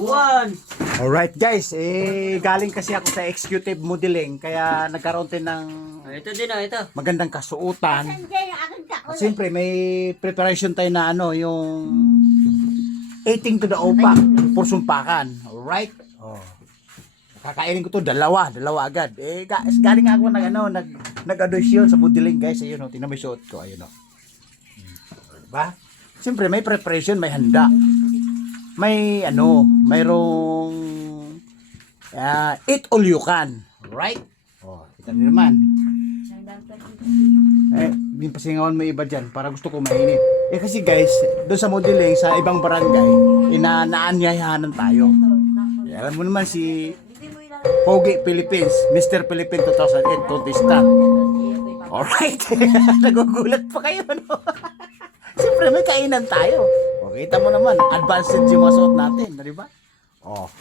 One. Alright guys, galing kasi ako sa executive modeling kaya nagkaroon din ng Ito din ito. magandang kasuotan. At siyempre may preparation tayo na yung 18 to the OPAC for sumpakan. Alright? Oh. Kakainin ko to dalawa agad. Guys, galing ako nag-audition sa modeling guys. Ayun tingnan mo yung suot ko. Ayun Diba? Siyempre may preparation, may handa. May mayroong eat all you can, right? Oh, kita niyo naman. Din pasingawan mo iba diyan para gusto ko mainit. Kasi guys, doon sa modeling sa ibang barangay, inaanyayahanan tayo. Alam mo naman si Pogi Philippines, Mr. Philippines 2008 contestant. Alright. Nagugulat pa kayo, no? Siyempre may kainan tayo. O, kita mo naman, advanced yung mga suot natin, di ba? Oh.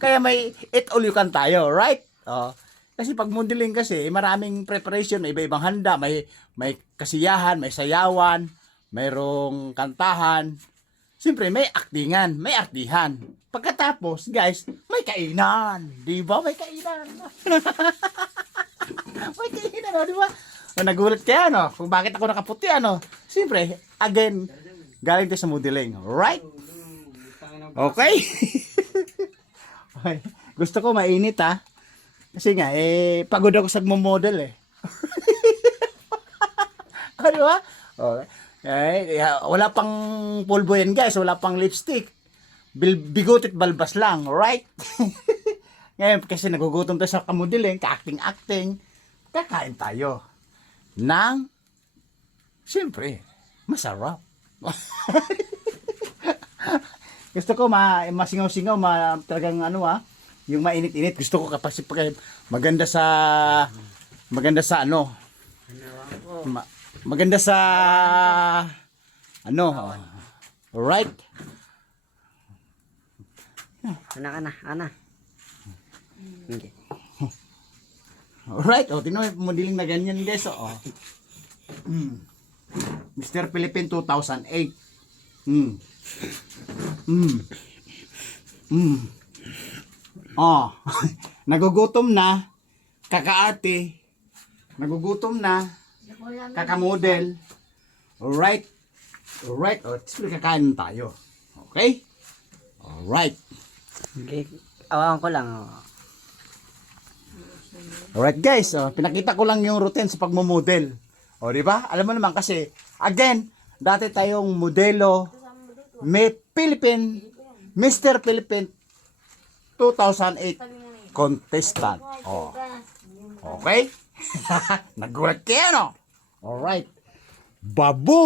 Kaya may eat all you can tayo, right? Oh. Kasi pag modeling kasi, maraming preparation, may iba-ibang handa, may kasiyahan, may sayawan, mayroong kantahan. Siyempre may aktingan, may artihan. Pagkatapos, guys, may kainan. Di ba? May kainan. May kainan, di ba? Nagulat kaya, kung bakit ako nakaputi, Siyempre, again, galing tayo sa modeling. Right? Okay? Okay. Gusto ko mainit, Kasi nga, pagod ako sa model, Di ba? Okay. Wala pang pulbo yan, guys. Wala pang lipstick. Bigotit balbas lang. Right? Ngayon, kasi nagugutom tayo sa kamodeling, ka-acting. Kakain tayo ng siyempre masarap. Gusto ko masingaw-singaw, talagang yung mainit-init. Gusto ko kapag maganda sa maganda sa alright. Ana. Okay. Alright, tingnan mo modeling na ganyan guys, Mr. Philippine 2008. Nagugutom na, kakaarte, nagugutom na, kakamodel. Alright. Kakain tayo. Okay? Alright. Okay. Awakan ko lang. Alright guys, pinakita ko lang yung routine sa pagmomodel. Di ba? Alam mo naman kasi, again, dati tayong modelo, Mr. Philippine 2008 contestant. Okay? Nagulat kayo, Alright. Babu!